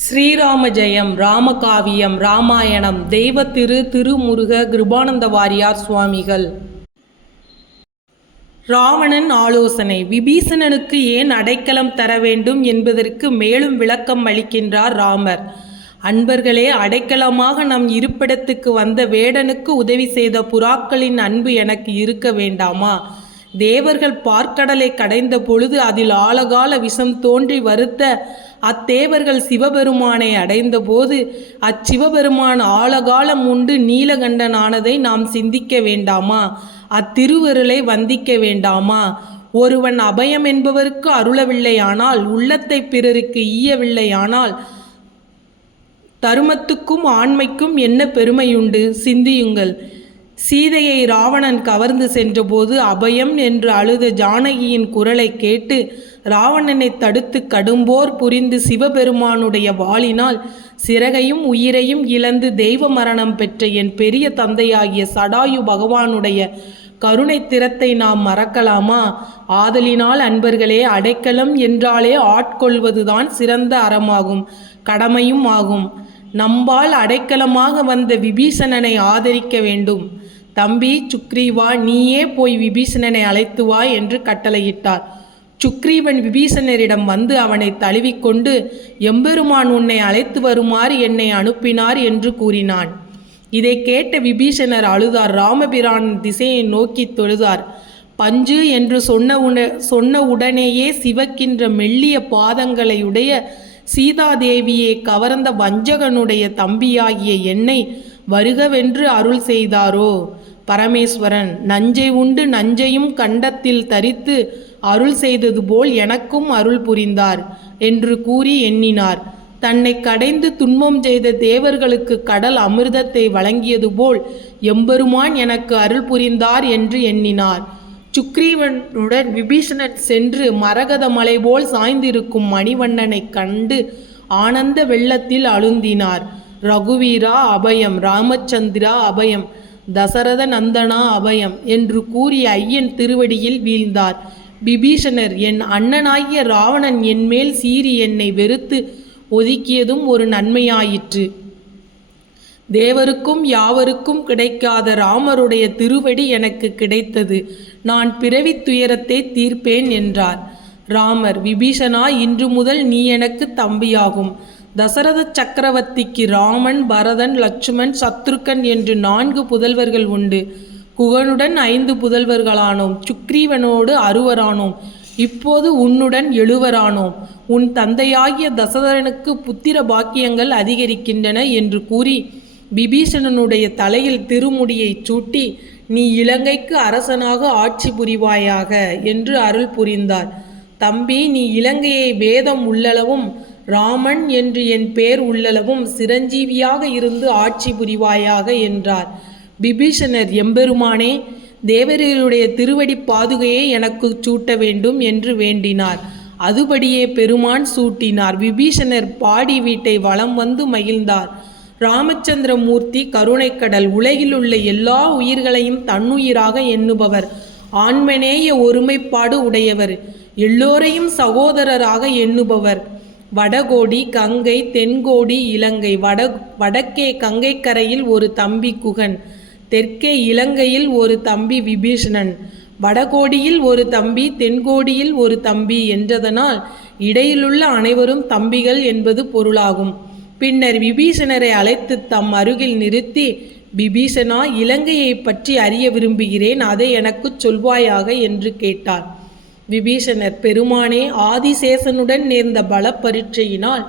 ஸ்ரீராம ஜெயம் ராமகாவியம் ராமாயணம் தெய்வ திரு திருமுருக கிருபானந்த வாரியார் சுவாமிகள். ராவணன் ஆலோசனை விபீஷணனுக்கு ஏன் அடைக்கலம் தர வேண்டும் என்பதற்கு மேலும் விளக்கம் அளிக்கின்றார் ராமர். அன்பர்களே அடைக்கலமாக நம் இருப்பிடத்துக்கு வந்த வேடனுக்கு உதவி செய்த புறாக்களின் அன்பு எனக்கு இருக்க வேண்டாமா? தேவர்கள் பார்க்கடலை கடைந்த பொழுது அதில் ஆழகால விஷம் தோன்றி வருத்த அத்தேவர்கள் சிவபெருமானை அடைந்தபோது அச்சிவபெருமான் ஆழகாலம் உண்டு நீலகண்டனானதை நாம் சிந்திக்க வேண்டாமா? அத்திருவருளை வந்திக்க வேண்டாமா? ஒருவன் அபயம் என்பவருக்கு அருளவில்லையானால் உள்ளத்தை பிறருக்கு ஈயவில்லையானால் தருமத்துக்கும் ஆண்மைக்கும் என்ன பெருமையுண்டு? சிந்தியுங்கள். சீதையை ராவணன் கவர்ந்து சென்றபோது அபயம் என்று அழுத ஜானகியின் குரலை கேட்டு ராவணனை தடுத்து கடும்போர் புரிந்து சிவபெருமானுடைய வாளினால் சிறகையும் உயிரையும் இழந்து தெய்வ மரணம் பெற்ற என் பெரிய தந்தையாகிய சடாயு பகவானுடைய கருணை திறத்தை நாம் மறக்கலாமா? ஆதலினால் அன்பர்களே அடைக்கலம் என்றாலே ஆட்கொள்வதுதான் சிறந்த அறமாகும் கடமையும் ஆகும். நம்பால் அடைக்கலமாக வந்த விபீஷணனை ஆதரிக்க வேண்டும். தம்பி சுக்ரீவா நீயே போய் விபீஷணனை அழைத்து வா என்று கட்டளையிட்டார். சுக்ரீவன் விபீஷணரிடம் வந்து அவனை தழுவிக்கொண்டு எம்பெருமான் உன்னை அழைத்து வருமாறு என்னை அனுப்பினார் என்று கூறினான். இதை கேட்ட விபீஷணர் அழுதார். ராமபிரான் திசையை நோக்கி தொழுதார். பஞ்சு என்று சொன்ன உட சொன்ன உடனேயே சிவக்கின்ற மெல்லிய பாதங்களையுடைய சீதாதேவியை கவர்ந்த வஞ்சகனுடைய தம்பியாகிய என்னை வருகவென்று அருள் செய்தாரோ? பரமேஸ்வரன் நஞ்சை உண்டு நஞ்சையும் கண்டத்தில் தரித்து அருள் செய்தது போல் எனக்கும் அருள் புரிந்தார் என்று கூறி எண்ணினார். தன்னை கடைந்து துன்பம் செய்த தேவர்களுக்கு கடல் அமிர்தத்தை வழங்கியது போல் எம்பெருமான் எனக்கு அருள் புரிந்தார் என்று எண்ணினார். சுக்ரீவனுடன் விபீஷணன் சென்று மரகத மலை போல் சாய்ந்திருக்கும் மணிவண்ணனை கண்டு ஆனந்த வெள்ளத்தில் அழுந்தினார். ரகுவீரா அபயம் ராமச்சந்திரா அபயம் தசரத நந்தனா அபயம் என்று கூறி ஐயன் திருவடியில் வீழ்ந்தார். விபீஷணர் என் அண்ணனாகிய ராவணன் என்மேல் சீறி என்னை வெறுத்து ஒதுக்கியதும் ஒரு நன்மையாயிற்று. தேவருக்கும் யாவருக்கும் கிடைக்காத ராமருடைய திருவடி எனக்கு கிடைத்தது. நான் பிறவித் துயரத்தை தீர்ப்பேன் என்றார். ராமர் விபீஷனா இன்று முதல் நீ எனக்கு தம்பியாகும். தசரத சக்கரவர்த்திக்கு ராமன் பரதன் லட்சுமன் சத்ருக்கன் என்று நான்கு புதல்வர்கள் உண்டு. குகனுடன் ஐந்து புதல்வர்களானோம். சுக்ரீவனோடு அறுவரானோம். இப்போது உன்னுடன் எழுவரானோம். உன் தந்தையாகிய தசரதனுக்கு புத்திர பாக்கியங்கள் அதிகரிக்கின்றன என்று கூறி பிபீஷணனுடைய தலையில் திருமுடியைச் சூட்டி நீ இலங்கைக்கு அரசனாக ஆட்சி புரிவாயாக என்று அருள் புரிந்தார். தம்பி நீ இலங்கையை வேதம் உள்ளளவும் ராமன் என்று என் பேர் உள்ளளவும் சிரஞ்சீவியாக இருந்து ஆட்சி புரிவாயாக என்றார். பிபீஷணர் எம்பெருமானே தேவரீருடைய திருவடி பாதுகையை எனக்கு சூட்ட வேண்டும் என்று வேண்டினார். அதுபடியே பெருமான் சூட்டினார். விபீஷணர் பாடி வீட்டை வலம் வந்து மகிழ்ந்தார். ராமச்சந்திரமூர்த்தி கருணைக்கடல் உலகில் உள்ள எல்லா உயிர்களையும் தன்னுயிராக எண்ணுபவர். ஆண்மனேய ஒருமைப்பாடு உடையவர். எல்லோரையும் சகோதரராக எண்ணுபவர். வடகோடி கங்கை தென்கோடி இலங்கை. வட வடக்கே கங்கைக்கரையில் ஒரு தம்பி குகன். தெற்கே இலங்கையில் ஒரு தம்பி விபீஷணன். வடகோடியில் ஒரு தம்பி தென்கோடியில் ஒரு தம்பி என்றதனால் இடையிலுள்ள அனைவரும் தம்பிகள் என்பது பொருளாகும். பின்னர் விபீஷணரை அழைத்து தம் அருகில் நிறுத்தி விபீஷணா இலங்கையை பற்றி அறிய விரும்புகிறேன் அதை எனக்குச் சொல்வாயாக என்று கேட்டார். விபீஷணர் பெருமானே ஆதிசேஷனுடன் நேர்ந்த பல பரீட்சையினால்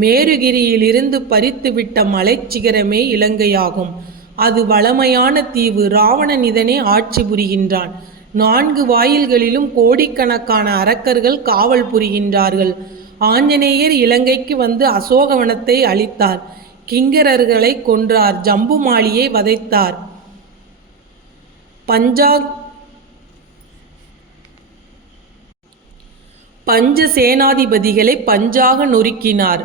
மேருகிரியிலிருந்து பறித்துவிட்ட மலைச்சிகரமே இலங்கையாகும். அது வளமையான தீவு. ராவணன் இதனை ஆட்சி புரிகின்றான். நான்கு வாயில்களிலும் கோடிக்கணக்கான அரக்கர்கள் காவல் புரிகின்றார்கள். ஆஞ்சநேயர் இலங்கைக்கு வந்து அசோகவனத்தை அழித்தார் கிங்கரர்களை கொன்றார். ஜம்புமாலியை வதைத்தார். பஞ்சா பஞ்ச சேனாதிபதிகளை பஞ்சாக நொறுக்கினார்.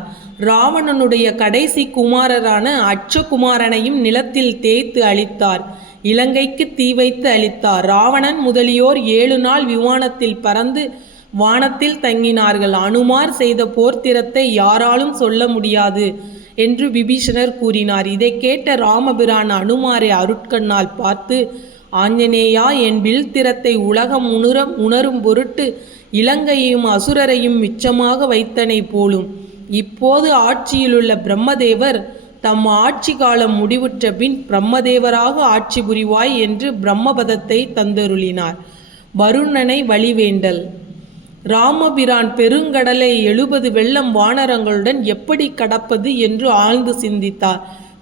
ராவணனுடைய கடைசி குமாரரான அச்சகுமாரனையும் நிலத்தில் தேய்த்து அழித்தார். இலங்கைக்கு தீ வைத்து அழித்தார். ராவணன் முதலியோர் ஏழு நாள் விமானத்தில் பறந்து வானத்தில் தங்கினார்கள். அனுமார் செய்த போர்த்திரத்தை யாராலும் சொல்ல முடியாது என்று விபீஷணர் கூறினார். இதை கேட்ட ராமபிரான் அனுமாரை அருட்கண்ணால் பார்த்து ஆஞ்சநேயா என் வில்திறத்தை உலகம் உணர உணரும் பொருட்டு இலங்கையையும் அசுரரையும் மிச்சமாக வைத்தனை போலும். இப்போது ஆட்சியிலுள்ள பிரம்மதேவர் தம் ஆட்சி காலம் முடிவுற்ற பின் பிரம்மதேவராக ஆட்சி புரிவாய் என்று பிரம்மபதத்தை தந்தருளினார். வருணனை வழிவேண்டல். ராமபிரான் பெருங்கடலை எழுபது வெள்ளம் வானரங்களுடன் எப்படி கடப்பது என்று ஆழ்ந்து சிந்தித்தார்.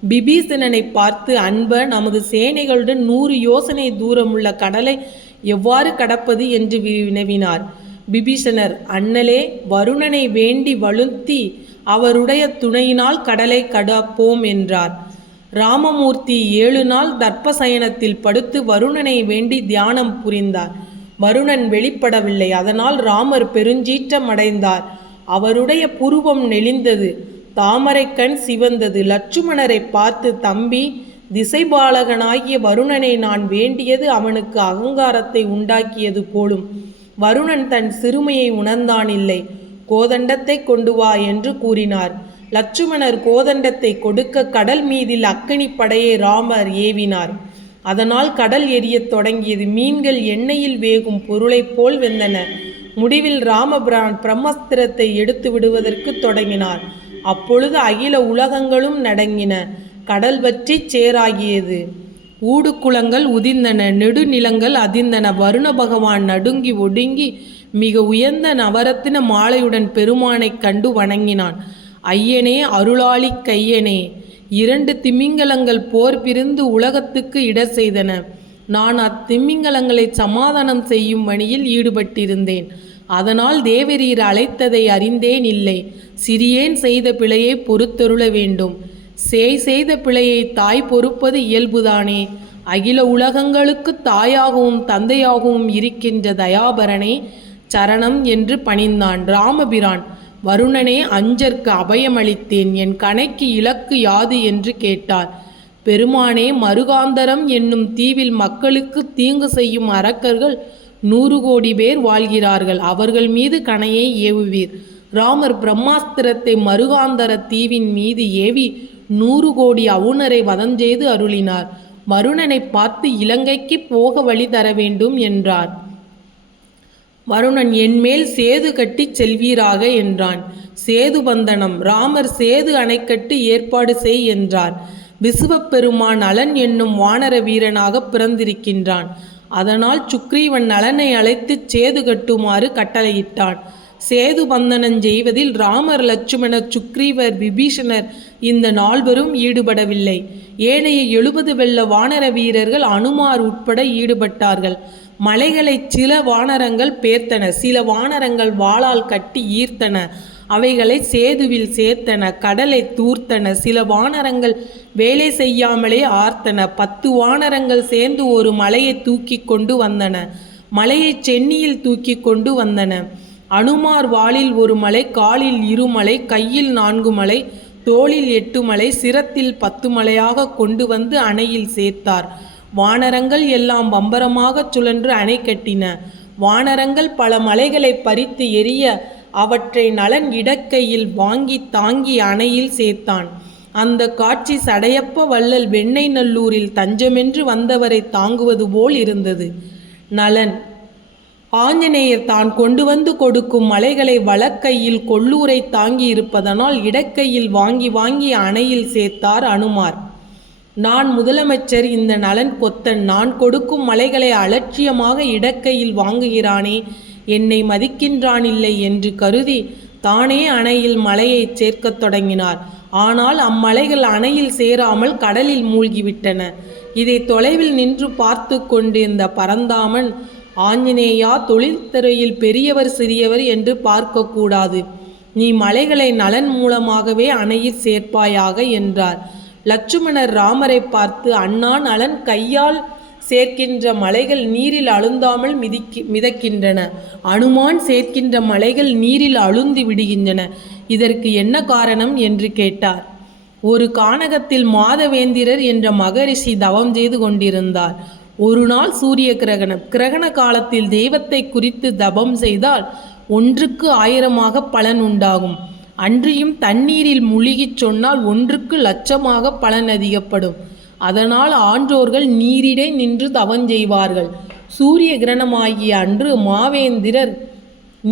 பிபீசனனை பார்த்து அன்ப நமது சேனைகளுடன் நூறு யோசனை தூரமுள்ள கடலை எவ்வாறு கடப்பது? என்று வினவினார். பிபீஷணர் அண்ணலே வருணனை வேண்டி வழுத்தி அவருடைய துணையினால் கடலை கடப்போம் என்றார். ராமமூர்த்தி ஏழு நாள் தர்ப்பசயனத்தில் படுத்து வருணனை வேண்டி தியானம் புரிந்தார். வருணன் வெளிப்படவில்லை. அதனால் ராமர் பெருஞ்சீற்றம் அடைந்தார் அவருடைய புருவம் நெளிந்தது. தாமரைக்கண் சிவந்தது. லட்சுமணரை பார்த்து தம்பி திசைபாலகனாகிய வருணனை நான் வேண்டியது அவனுக்கு அகங்காரத்தை உண்டாக்கியது போலும். வருணன் தன் சிறுமையை உணர்ந்தானில்லை. கோதண்டத்தை கொண்டு வா என்று கூறினார். லட்சுமணர் கோதண்டத்தை கொடுக்க கடல் மீதில் அக்கினி படையை ராமர் ஏவினார். அதனால் கடல் எரியத் தொடங்கியது. மீன்கள் எண்ணெயில் வேகும் பொருளைப் போல் வெந்தன. முடிவில் ராமபிரான் பிரம்மஸ்திரத்தை எடுத்து விடுவதற்கு தொடங்கினார். அப்பொழுது அகில உலகங்களும் நடங்கின. கடல் வற்றி சேராகியது. ஊடுக்குளங்கள் உதிர்ந்தன நெடுநிலங்கள் அதிர்ந்தன. வருண பகவான் நடுங்கி ஒடுங்கி மிக உயர்ந்த நவரத்தின மாலையுடன் பெருமானைக் கண்டு வணங்கினான். ஐயனே அருளாளி கையனே இரண்டு திமிங்கலங்கள் போர் பிரிந்து உலகத்துக்கு இடர் செய்தன. நான் அத்திமிங்கலங்களை சமாதானம் செய்யும் பணியில் ஈடுபட்டிருந்தேன். அதனால் தேவரீர் அழைத்ததை அறிந்தேன் இல்லை. சிறியேன் செய்த பிழையை பொறுத்தருள வேண்டும். சேய் செய்த பிழையை தாய் பொறுப்பது இயல்புதானே. அகில உலகங்களுக்கு தாயாகவும் தந்தையாகவும் இருக்கின்ற தயாபரனை சரணம் என்று பணிந்தான் ராமபிரான். வருணனே அஞ்சற்கு அபயமளித்தேன். என் கணைக்கு இலக்கு யாது என்று கேட்டார். பெருமானே மருகாந்தரம் என்னும் தீவில் மக்களுக்கு தீங்கு செய்யும் அரக்கர்கள் நூறு கோடி பேர் வாழ்கிறார்கள். அவர்கள் மீது கணையை ஏவுவீர். ராமர் பிரம்மாஸ்திரத்தை மருகாந்தர தீவின் மீது ஏவி நூறு கோடி அவுணரை வதஞ்செய்து அருளினார். வருணனை பார்த்து இலங்கைக்கு போக வழி தர வேண்டும் என்றார். வருணன் என்மேல் சேது கட்டி செல்வீராக என்றான். சேது பந்தனம் ராமர் சேது அணைக்கட்டு ஏற்பாடு செய் என்றார். விசுவப்பெருமான் அலன் என்னும் வானர வீரனாக பிறந்திருக்கின்றான். அதனால் சுக்ரீவன் நலனை அழைத்து சேது கட்டுமாறு கட்டளையிட்டான். சேது பந்தனம் செய்வதில் ராமர் லட்சுமணர் சுக்ரீவர் விபீஷணர் இந்த நால்வரும் ஈடுபடவில்லை. ஏனைய எழுபது வெள்ள வானர வீரர்கள் அனுமார் உட்பட ஈடுபட்டார்கள். மலைகளை சில வானரங்கள் பேர்த்தன சில வானரங்கள் வாளால் கட்டி ஈர்த்தன. அவைகளை சேதுவில் சேர்த்தன கடலை தூர்த்தன சில வானரங்கள் வேலை செய்யாமலே ஆர்த்தன. பத்து வானரங்கள் சேர்ந்து ஒரு மலையை தூக்கி கொண்டு வந்தன. மலையை சென்னியில் தூக்கி கொண்டு வந்தன. அனுமார் வாளில் ஒரு மலை காலில் இருமலை கையில் நான்கு மலை தோளில் எட்டு மலை சிரத்தில் பத்து மலையாக கொண்டு வந்து அணையில் சேர்த்தார். வானரங்கள் எல்லாம் பம்பரமாகச் சுழன்று அணை கட்டின. வானரங்கள் பல மலைகளை பறித்து எரிய அவற்றை நலன் இடக்கையில் வாங்கி தாங்கி அணையில் சேர்த்தான். அந்த காட்சி சடையப்ப வள்ளல் வெண்ணெய் நல்லூரில் தஞ்சமென்று வந்தவரை தாங்குவது போல் இருந்தது. நலன் ஆஞ்சநேயர் தான் கொண்டு வந்து கொடுக்கும் மலைகளை வலக்கையில் கொள்ளூரை தாங்கி இருப்பதனால் இடக்கையில் வாங்கி வாங்கி அணையில் சேர்த்தார் அனுமார். நான் முதலமைச்சர் இந்த நலன் கொத்தன் நான் கொடுக்கும் மலைகளை அலட்சியமாக இடக்கையில் வாங்குகிறானே என்னை மதிக்கின்றானில்லை என்று கருதி தானே அணையில் மலையை சேர்க்கத் தொடங்கினார். ஆனால் அம்மலைகள் அணையில் சேராமல் கடலில் மூழ்கிவிட்டன. இதை தொலைவில் நின்று பார்த்து கொண்டிருந்த பரந்தாமன் ஆஞ்சநேயா தொழில்துறையில் பெரியவர் சிறியவர் என்று பார்க்கக்கூடாது. நீ மலைகளை நலன் மூலமாகவே அணையில் சேர்ப்பாயாக என்றார். லட்சுமணர் ராமரை பார்த்து அண்ணா நலன் கையால் சேர்க்கின்ற மலைகள் நீரில் அழுந்தாமல் மிதிக்கி மிதக்கின்றன. அனுமான் சேர்க்கின்ற மலைகள் நீரில் அழுந்து விடுகின்றன. இதற்கு என்ன காரணம்? என்று கேட்டார். ஒரு கானகத்தில் மாதவேந்திரர் என்ற மகரிஷி தவம் செய்து கொண்டிருந்தார். ஒரு நாள் சூரிய கிரகணம். கிரகண காலத்தில் தெய்வத்தை குறித்து தபம் செய்தால் ஒன்றுக்கு ஆயிரமாக பலன் உண்டாகும். அன்றியும் தண்ணீரில் முழுகிச் சொன்னால் ஒன்றுக்கு லட்சமாக பலன் அதிகப்படும். அதனால் ஆன்றோர்கள் நீரிடை நின்று தவஞ்செய்வார்கள் சூரிய கிரணமாகிய அன்று மாவேந்திரர்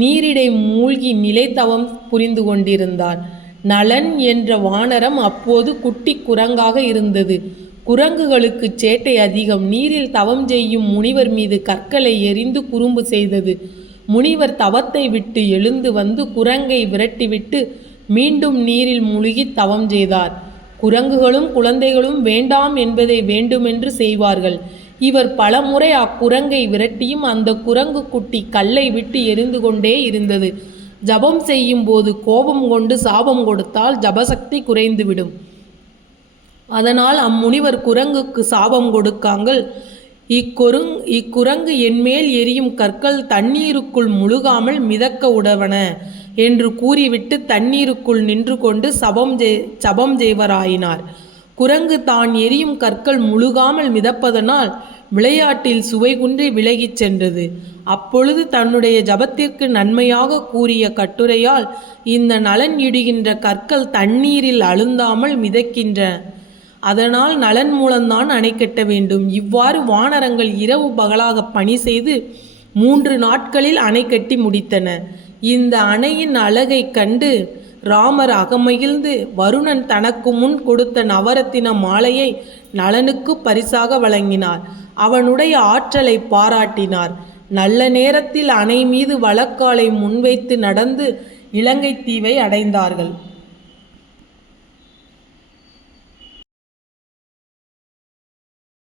நீரிடை மூழ்கி நிலைத்தவம் புரிந்து கொண்டிருந்தார். நலன் என்ற வானரம் அப்போது குட்டி குரங்காக இருந்தது. குரங்குகளுக்கு சேட்டை அதிகம். நீரில் தவம் செய்யும் முனிவர் மீது கற்களை எறிந்து குறும்பு செய்தது. முனிவர் தவத்தை விட்டு எழுந்து வந்து குரங்கை விரட்டிவிட்டு மீண்டும் நீரில் முழுகி தவம் செய்தார். குரங்குகளும் குழந்தைகளும் வேண்டாம் என்பதை வேண்டுமென்று செய்வார்கள். இவர் பலமுறை அக்குரங்கை விரட்டியும் அந்த குரங்கு குட்டி கல்லை விட்டு எரிந்து கொண்டே இருந்தது. ஜபம் செய்யும் போது கோபம் கொண்டு சாபம் கொடுத்தால் ஜபசக்தி குறைந்துவிடும். அதனால் அம்முனிவர் குரங்குக்கு சாபம் கொடுக்காங்கள். இக்குருங் இக்குரங்கு என்மேல் எரியும் கற்கள் தண்ணீருக்குள் முழுகாமல் மிதக்க உடவன என்று கூறிவிட்டு தண்ணீருக்குள் நின்று கொண்டு சபம் செய் சபம் செய்வராயினார் குரங்கு தான் எரியும் கற்கள் முழுகாமல் மிதப்பதனால் விளையாட்டில் சுவைகுன்றி விலகிச் சென்றது. அப்பொழுது தன்னுடைய ஜபத்திற்கு நன்மையாக கூறிய கட்டுரையால் இந்த நலன் இடுகின்ற கற்கள் தண்ணீரில் அழுந்தாமல் மிதக்கின்றன அதனால் நலன் மூலம்தான் அணை கட்ட வேண்டும். இவ்வாறு வானரங்கள் இரவு பகலாக பணி செய்து மூன்று நாட்களில் அணை கட்டி முடித்தன. இந்த அணையின் அழகை கண்டு ராமர் அகமகிழ்ந்து வருணன் தனக்கு முன் கொடுத்த நவரத்தின மாலையை நலனுக்கு பரிசாக வழங்கினார். அவனுடைய ஆற்றலை பாராட்டினார். நல்ல நேரத்தில் அணை மீது வழக்காலை முன்வைத்து நடந்து இலங்கை தீவை அடைந்தார்கள்.